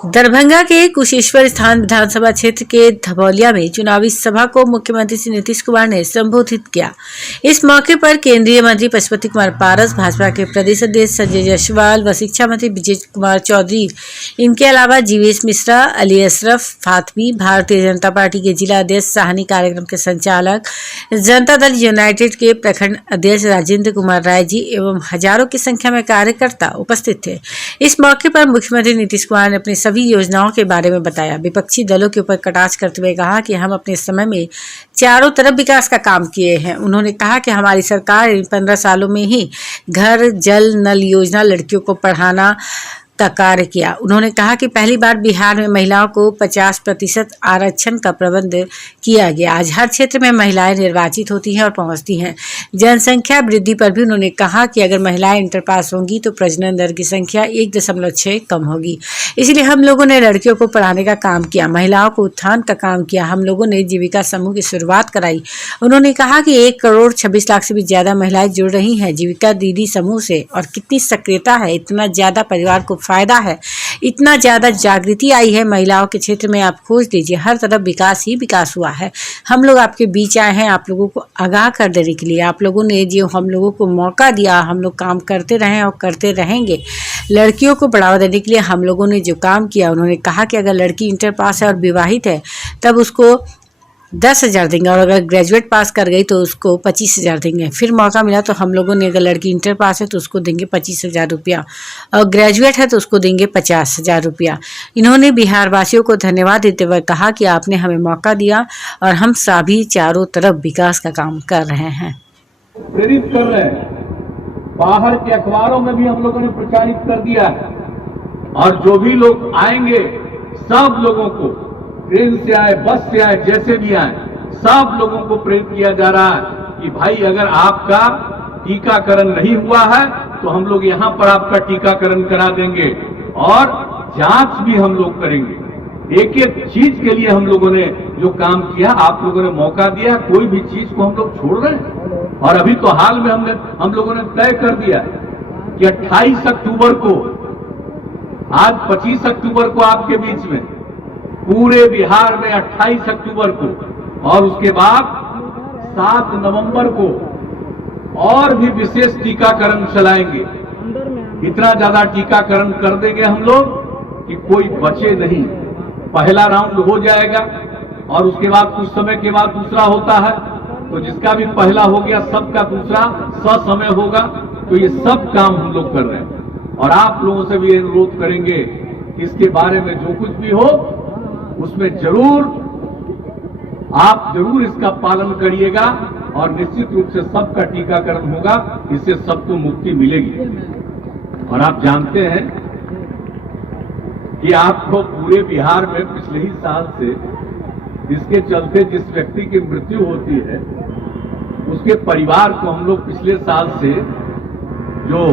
दरभंगा के कुशेश्वर स्थान विधानसभा क्षेत्र के धबौलिया में चुनावी सभा को मुख्यमंत्री श्री नीतीश कुमार ने संबोधित किया। इस मौके पर केंद्रीय मंत्री पशुपति कुमार पारस, भाजपा के प्रदेश अध्यक्ष संजय जायसवाल व शिक्षा मंत्री विजय कुमार चौधरी, इनके अलावा जीवेश मिश्रा, अली अशरफ फातमी, भारतीय जनता पार्टी के जिला अध्यक्ष साहनी, कार्यक्रम के संचालक, जनता दल यूनाइटेड के प्रखंड अध्यक्ष राजेंद्र कुमार राय जी एवं हजारों की संख्या में कार्यकर्ता उपस्थित थे। इस मौके पर मुख्यमंत्री नीतीश कुमार ने अपनी सभी योजनाओं के बारे में बताया। विपक्षी दलों के ऊपर कटाक्ष करते हुए कहा कि हम अपने समय में चारों तरफ विकास का काम किए हैं। उन्होंने कहा कि हमारी सरकार इन 15 सालों में ही घर, जल, नल योजना, लड़कियों को पढ़ाना का कार्य किया। उन्होंने कहा कि पहली बार बिहार में महिलाओं को 50% आरक्षण का प्रबंध किया गया। आज हर क्षेत्र में महिलाएं निर्वाचित होती हैं और पहुंचती हैं। जनसंख्या वृद्धि पर भी उन्होंने कहा कि अगर महिलाएं इंटर पास होंगी तो प्रजनन दर की संख्या 1.6 कम होगी। इसलिए हम लोगों ने लड़कियों को पढ़ाने का काम किया, महिलाओं को उत्थान का काम किया। हम लोगों ने जीविका समूह की शुरुआत कराई। उन्होंने कहा कि 1 करोड़ 26 लाख से भी ज्यादा महिलाएं जुड़ रही हैं जीविका दीदी समूह से, और कितनी सक्रियता है, इतना ज्यादा परिवार को फायदा है, इतना ज्यादा जागृति आई है महिलाओं के क्षेत्र में। आप खोज लीजिए, हर तरफ विकास ही विकास हुआ है। हम लोग आपके बीच आए हैं आप लोगों को आगाह कर देने के लिए। आप लोगों ने जो हम लोगों को मौका दिया, हम लोग काम करते रहे और करते रहेंगे। लड़कियों को बढ़ावा देने के लिए हम लोगों ने जो काम किया, उन्होंने कहा कि अगर लड़की इंटर पास है और विवाहित है तब उसको 10,000 देंगे, और अगर ग्रेजुएट पास कर गई तो उसको 25,000 देंगे। फिर मौका मिला तो हम लोगों ने, अगर लड़की इंटर पास है तो उसको देंगे 25,000 रुपया, और ग्रेजुएट है तो उसको देंगे 50,000 रुपया। इन्होंने बिहार वासियों को धन्यवाद देते हुए कहा कि आपने हमें मौका दिया और हम सभी चारों तरफ विकास का काम कर रहे हैं। प्रेरित कर रहे हैं, बाहर के अखबारों में भी हम लोगों ने प्रचारित कर दिया है, और जो भी लोग आएंगे सब लोगों को, ट्रेन से आए, बस से आए, जैसे भी आए, सब लोगों को प्रेरित किया जा रहा है कि भाई अगर आपका टीकाकरण नहीं हुआ है तो हम लोग यहां पर आपका टीकाकरण करा देंगे, और जांच भी हम लोग करेंगे। एक एक चीज के लिए हम लोगों ने जो काम किया, आप लोगों ने मौका दिया, कोई भी चीज को हम लोग छोड़ रहे हैं। और अभी तो हाल में हम लोगों ने तय कर दिया कि 28 अक्टूबर को, आज 25 अक्टूबर को आपके बीच में, पूरे बिहार में 28 अक्टूबर को, और उसके बाद 7 नवंबर को और भी विशेष टीकाकरण चलाएंगे। इतना ज्यादा टीकाकरण कर देंगे हम लोग कि कोई बचे नहीं। पहला राउंड हो जाएगा और उसके बाद कुछ समय के बाद दूसरा होता है, तो जिसका भी पहला हो गया सबका दूसरा ससमय होगा। तो ये सब काम हम लोग कर रहे हैं, और आप लोगों से भी अनुरोध करेंगे कि इसके बारे में जो कुछ भी हो उसमें आप जरूर इसका पालन करिएगा, और निश्चित रूप से सबका टीकाकरण होगा, इससे सबको मुक्ति मिलेगी। और आप जानते हैं कि आपको पूरे बिहार में पिछले ही साल से इसके चलते जिस व्यक्ति की मृत्यु होती है उसके परिवार को हम लोग पिछले साल से, जो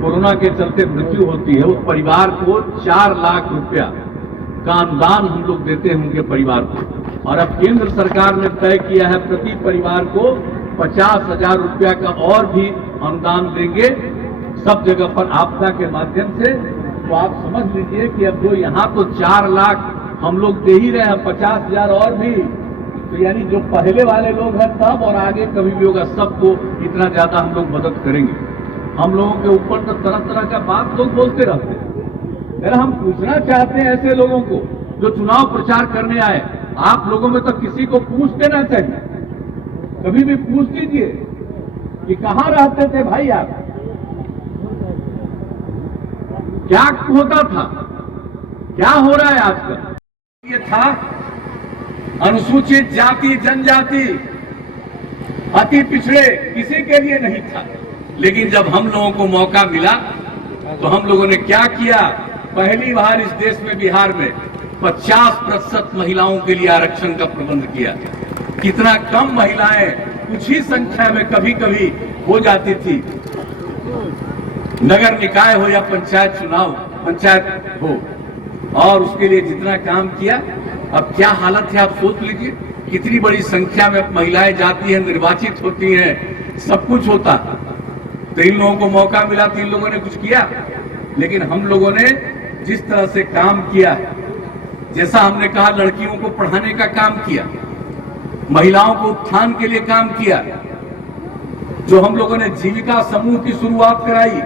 कोरोना के चलते मृत्यु होती है, उस परिवार को 4 लाख रुपया का अनुदान हम लोग देते हैं उनके परिवार को। और अब केंद्र सरकार ने तय किया है प्रति परिवार को 50,000 रुपया का और भी अनुदान देंगे सब जगह पर आपदा के माध्यम से। तो आप समझ लीजिए कि अब जो यहाँ तो 4 लाख हम लोग दे ही रहे हैं, 50,000 और भी, तो यानी जो पहले वाले लोग हैं तब और आगे कभी भी होगा, सबको इतना ज्यादा हम लोग मदद करेंगे। हम लोगों के ऊपर तो तरह तरह का बात लोग बोलते रहते हैं। अगर हम पूछना चाहते हैं ऐसे लोगों को जो चुनाव प्रचार करने आए, आप लोगों में तो किसी को पूछ देना चाहिए, कभी भी पूछ लीजिए कि कहां रहते थे भाई आप, क्या होता था, क्या हो रहा है आजकल। ये था अनुसूचित जाति जनजाति, अति पिछड़े, किसी के लिए नहीं था। लेकिन जब हम लोगों को मौका मिला तो हम लोगों ने क्या किया, पहली बार इस देश में, बिहार में 50% महिलाओं के लिए आरक्षण का प्रबंध किया। कितना कम महिलाएं कुछ ही संख्या में कभी कभी हो जाती थी, नगर निकाय हो या पंचायत चुनाव, पंचायत हो, और उसके लिए जितना काम किया, अब क्या हालत है आप सोच लीजिए। कितनी बड़ी संख्या में महिलाएं जाती हैं, निर्वाचित होती हैं, सब कुछ होता। तो इन लोगों को मौका मिला तो इन लोगों ने कुछ किया, लेकिन हम लोगों ने जिस तरह से काम किया, जैसा हमने कहा लड़कियों को पढ़ाने का काम किया, महिलाओं को उत्थान के लिए काम किया, जो हम लोगों ने जीविका समूह की शुरुआत कराई।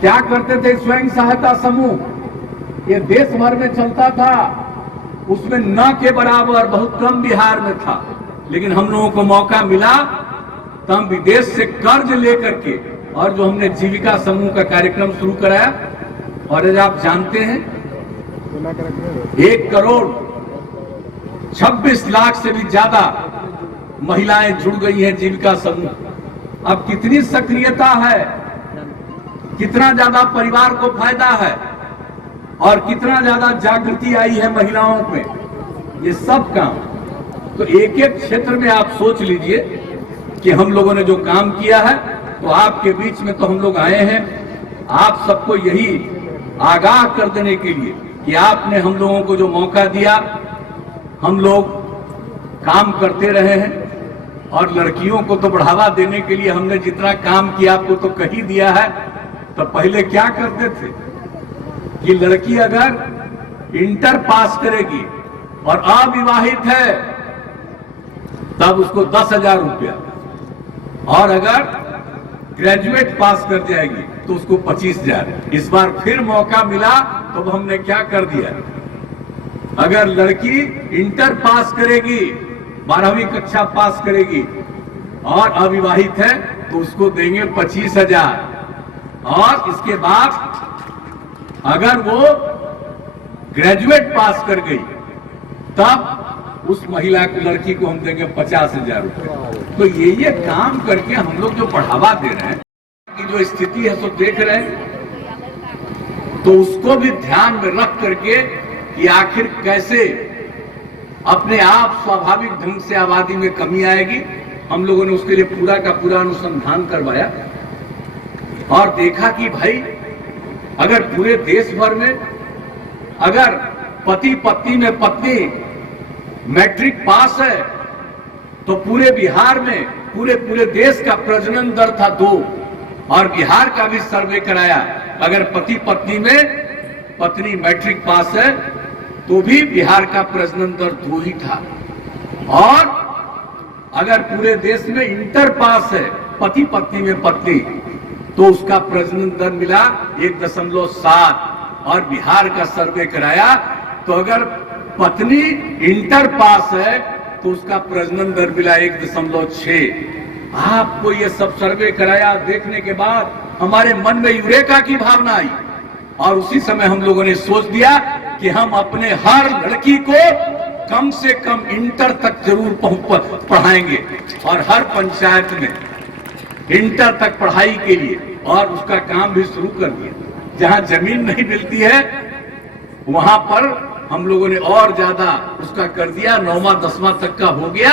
क्या करते थे स्वयं सहायता समूह, ये देश भर में चलता था, उसमें न के बराबर बहुत कम बिहार में था, लेकिन हम लोगों को मौका मिला तो हम विदेश से कर्ज लेकर के और जो हमने जीविका समूह का कार्यक्रम शुरू कराया। और आज आप जानते हैं 1,26,00,000 से भी ज्यादा महिलाएं जुड़ गई हैं जीविका समूह। अब कितनी सक्रियता है, कितना ज्यादा परिवार को फायदा है और कितना ज्यादा जागृति आई है महिलाओं में, ये सब काम। तो एक एक क्षेत्र में आप सोच लीजिए कि हम लोगों ने जो काम किया है, तो आपके बीच में तो हम लोग आए हैं आप सबको यही आगाह कर देने के लिए कि आपने हम लोगों को जो मौका दिया, हम लोग काम करते रहे हैं। और लड़कियों को तो बढ़ावा देने के लिए हमने जितना काम किया आपको तो कही दिया है। तो पहले क्या करते थे कि लड़की अगर इंटर पास करेगी और अविवाहित है तब उसको 10,000 रुपया, और अगर ग्रेजुएट पास कर जाएगी तो उसको 25,000। इस बार फिर मौका मिला तो हमने क्या कर दिया, अगर लड़की इंटर पास करेगी, 12वीं कक्षा पास करेगी और अविवाहित है तो उसको देंगे 25,000। और इसके बाद अगर वो ग्रेजुएट पास कर गई तब उस महिला की लड़की को हम देंगे 50,000 रुपए। तो ये काम करके हम लोग जो बढ़ावा दे रहे हैं कि जो स्थिति है सो देख रहे हैं, तो उसको भी ध्यान में रख करके कि आखिर कैसे अपने आप स्वाभाविक ढंग से आबादी में कमी आएगी। हम लोगों ने उसके लिए पूरा का पूरा अनुसंधान करवाया और देखा कि भाई अगर पूरे देश भर में अगर पति पत्नी में पत्नी मैट्रिक पास है तो पूरे बिहार में पूरे देश का प्रजनन दर था 2, और बिहार का भी सर्वे कराया, अगर पति पत्नी में पत्नी मैट्रिक पास है तो भी बिहार का प्रजनन दर 2 ही था। और अगर पूरे देश में इंटर पास है पति पत्नी में पत्नी तो उसका प्रजनन दर मिला 1.7, और बिहार का सर्वे कराया तो अगर पत्नी इंटर पास है तो उसका प्रजनन दर मिला 1.6। आपको ये सब सर्वे कराया, देखने के बाद हमारे मन में यूरेका की भावना आई और उसी समय हम लोगों ने सोच दिया कि हम अपने हर लड़की को कम से कम इंटर तक जरूर पढ़ाएंगे और हर पंचायत में इंटर तक पढ़ाई के लिए, और उसका काम भी शुरू कर दिया। जहां जमीन नहीं मिलती है वहां पर हम लोगों ने और ज्यादा उसका कर दिया, 9वां 10वां तक का हो गया,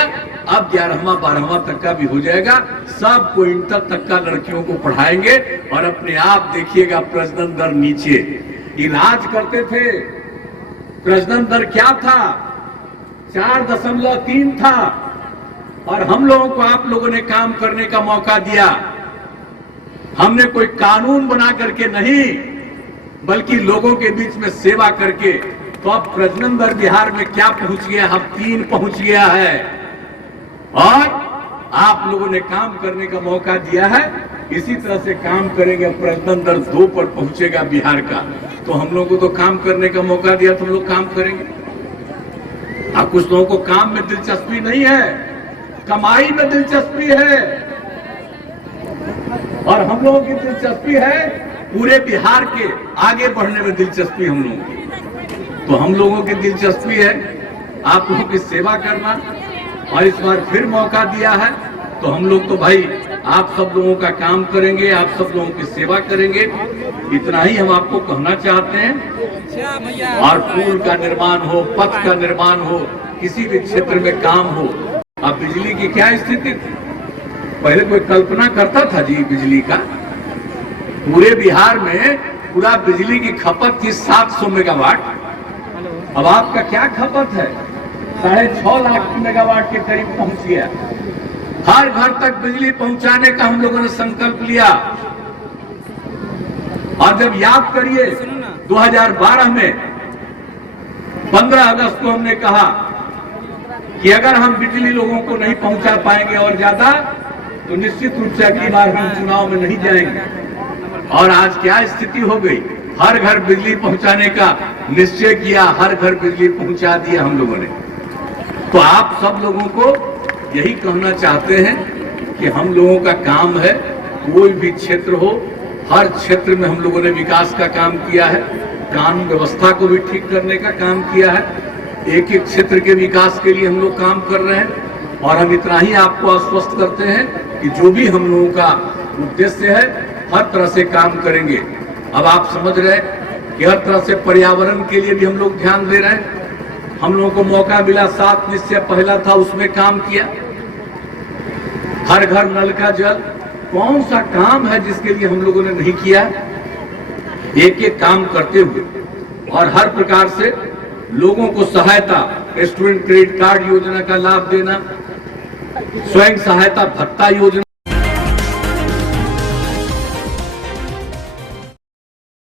अब 11वां 12वां तक का भी हो जाएगा। सबको इंटर तक का लड़कियों को पढ़ाएंगे और अपने आप देखिएगा प्रजनन दर नीचे। इलाज करते थे, प्रजनन दर क्या था, 4.3 था, और हम लोगों को आप लोगों ने काम करने का मौका दिया। हमने कोई कानून बना करके नहीं, बल्कि लोगों के बीच में सेवा करके। तो अब प्रजनन दर बिहार में क्या पहुंच गया, अब 3 पहुंच गया है, और आप लोगों ने काम करने का मौका दिया है। इसी तरह से काम करेंगे, प्रजनन दर 2 पर पहुंचेगा बिहार का। तो हम लोगों को तो काम करने का मौका दिया तो हम लोग काम करेंगे। अब कुछ लोगों को काम में दिलचस्पी नहीं है, कमाई में दिलचस्पी है, और हम लोगों की दिलचस्पी है पूरे बिहार के आगे बढ़ने में दिलचस्पी हम लोगों की। तो हम लोगों की दिलचस्पी है आप लोगों की सेवा करना, और इस बार फिर मौका दिया है तो हम लोग तो भाई आप सब लोगों का काम करेंगे, आप सब लोगों की सेवा करेंगे। इतना ही हम आपको कहना चाहते हैं। और पुल का निर्माण हो, पथ का निर्माण हो, किसी भी क्षेत्र में काम हो। अब बिजली की क्या स्थिति थी, पहले कोई कल्पना करता था जी बिजली का? पूरे बिहार में पूरा बिजली की खपत थी 700 मेगावाट। अब आपका क्या खपत है, 6.5 लाख मेगावाट के करीब पहुंच गया। हर घर तक बिजली पहुंचाने का हम लोगों ने संकल्प लिया। और जब याद करिए 2012 में 15 अगस्त को हमने कहा कि अगर हम बिजली लोगों को नहीं पहुंचा पाएंगे और ज्यादा तो निश्चित रूप से अगली बार हम चुनाव में नहीं जाएंगे। और आज क्या स्थिति हो गई, हर घर बिजली पहुंचाने का निश्चय किया, हर घर बिजली पहुंचा दिया हम लोगों ने। तो आप सब लोगों को यही कहना चाहते हैं कि हम लोगों का काम है, कोई भी क्षेत्र हो, हर क्षेत्र में हम लोगों ने विकास का काम किया है, कानून व्यवस्था को भी ठीक करने का काम किया है, एक एक क्षेत्र के विकास के लिए हम लोग काम कर रहे हैं। और हम इतना ही आपको आश्वस्त करते हैं कि जो भी हम लोगों का उद्देश्य है हर तरह से काम करेंगे। अब आप समझ रहे हैं कि हर तरह से पर्यावरण के लिए भी हम लोग ध्यान दे रहे हैं। हम लोगों को मौका मिला, 7 निश्चय पहला था, उसमें काम किया। हर घर नल का जल, कौन सा काम है जिसके लिए हम लोगों ने नहीं किया? एक एक काम करते हुए और हर प्रकार से लोगों को सहायता, स्टूडेंट क्रेडिट कार्ड योजना का लाभ देना, स्वयं सहायता भत्ता योजना